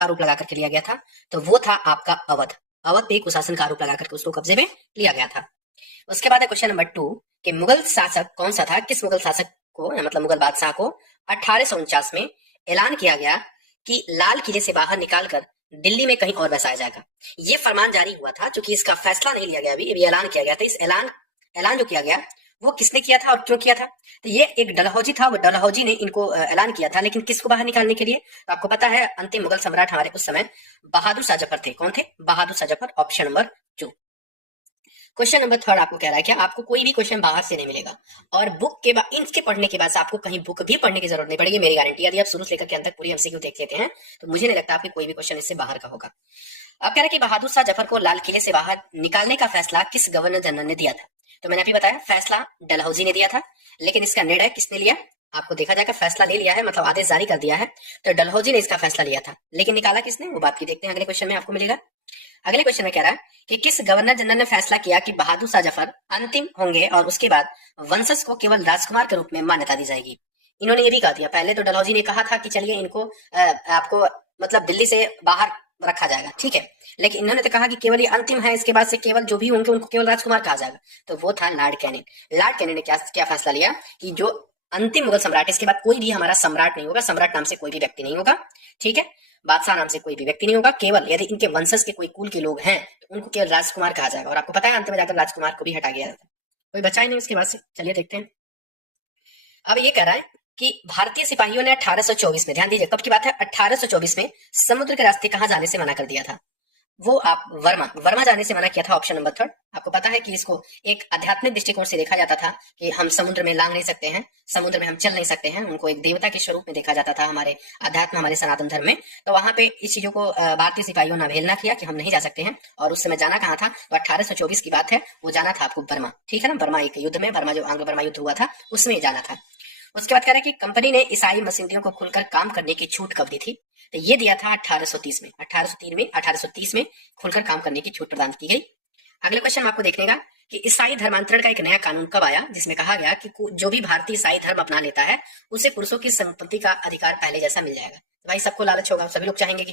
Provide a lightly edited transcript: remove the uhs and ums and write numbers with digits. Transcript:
आरोप लगा करके लिया गया था, तो वो था आपका अवध। अवध पे कुशासन का आरोप लगा करके उसको कब्जे में लिया गया था। उसके बाद है क्वेश्चन नंबर 2 कि मुगल शासक कौन सा था, किस मुगल शासक को मतलब मुगल बादशाह को 1849 में ऐलान किया गया कि लाल किले से बाहर निकालकर दिल्ली में कहीं और बसाया जाएगा। ये फरमान जारी हुआ था, क्योंकि इसका फैसला नहीं लिया गया, अभी ऐलान किया गया था। इस ऐलान जो किया गया वो किसने किया था और क्यों किया था? तो ये एक डलहौजी था, वो डलहौजी ने इनको ऐलान किया था, लेकिन किसको बाहर निकालने के लिए? तो आपको पता है अंतिम मुगल सम्राट हमारे उस समय बहादुर शाह जफर थे। कौन थे? Bahadur Shah Zafar, option number 2। Question number 3 आपको कह रहा है कि आपको कोई भी क्वेश्चन बाहर से नहीं मिलेगा और बुक के बाद इनके पढ़ने के बाद आपको कहीं बुक भी पढ़ने की जरूरत नहीं पड़ेगी, मेरी गारंटी। यदि आप शुरू से लेकर के अंत तक पूरी एमसीक्यू देख लेते हैं तो मुझे नहीं लगता आपके कोई भी क्वेश्चन इससे बाहर का होगा। अब कह रहे कि बहादुर शाह जफर को लाल किले से बाहर निकालने का फैसला किस गवर्नर जनरल ने दिया था? तो मैंने अभी बताया फैसला डलहौजी ने दिया था, लेकिन इसका निर्णय किसने लिया? आपको देखा जाएगा फैसला ले लिया है, मतलब आदेश जारी कर दिया है, तो डलहौजी ने इसका फैसला लिया था, लेकिन निकाला किसने? वो बात की देखते हैं, अगले क्वेश्चन में आपको मिलेगा। अगले क्वेश्चन में कह रहा है कि किस गवर्नर जनरल ने फैसला किया कि बहादुर शाह जफर अंतिम होंगे और उसके बाद वंशज को केवल राजकुमार के रूप में मान्यता दी जाएगी? इन्होंने ये भी कहा दिया, पहले तो डलहौजी ने कहा था कि चलिए इनको आपको मतलब दिल्ली से बाहर रखा जाएगा, ठीक है, लेकिन इन्होंने तो कहा कि केवल ये अंतिम है, इसके बाद से केवल जो भी होंगे उनको केवल राजकुमार कहा जाएगा। तो वो था लॉर्ड कैनिंग। लॉर्ड कैनिंग ने क्या क्या फैसला लिया कि जो अंतिम मुगल सम्राट, इसके बाद कोई भी हमारा सम्राट नहीं होगा, सम्राट नाम से कोई भी व्यक्ति नहीं होगा, ठीक है, बादशाह नाम से कोई भी व्यक्ति नहीं होगा, केवल यदि इनके वंशज के कोई कुल के लोग हैं तो उनको केवल राजकुमार कहा जाएगा। और आपको पता है अंत में जाकर राजकुमार को भी हटा गया था, कोई बचा ही नहीं उसके बाद से। चलिए देखते हैं। अब ये कह रहा है कि भारतीय सिपाहियों ने 1824 में, ध्यान दीजिए कब की बात है, 1824 में समुद्र के रास्ते कहां जाने से मना कर दिया था? वो आप वर्मा जाने से मना किया था, ऑप्शन नंबर 3। आपको पता है कि इसको एक आध्यात्मिक दृष्टिकोण से देखा जाता था कि हम समुद्र में लांग नहीं सकते हैं, समुद्र में हम चल नहीं सकते हैं, उनको एक देवता के स्वरूप में देखा जाता था हमारे अध्यात्म, हमारे सनातन धर्म में। तो वहां पे इस चीजों को भारतीय सिपाहियों ने अवहेलना किया कि हम नहीं जा सकते हैं, और उस समय जाना कहाँ था? तो 1824 की बात है, वो जाना था आपको बर्मा, ठीक है ना, बर्मा एक युद्ध में, बर्मा जो आंग्ल बर्मा युद्ध हुआ था उसमें जाना था। उसके बाद कह रहा है कि कंपनी ने ईसाई मशीनरियों को खुलकर काम करने की छूट कब दी थी? तो ये दिया था 1830 में, 1830 में खुलकर काम करने की छूट प्रदान की गई। अगले क्वेश्चन में आपको देखने का कि ईसाई धर्मांतरण का एक नया कानून कब आया, जिसमें कहा गया कि जो भी भारतीय ईसाई धर्म अपना लेता है उसे पुरुषों की संपत्ति का अधिकार पहले जैसा मिल जाएगा। तो भाई सबको लालच होगा, सभी लोग चाहेंगे कि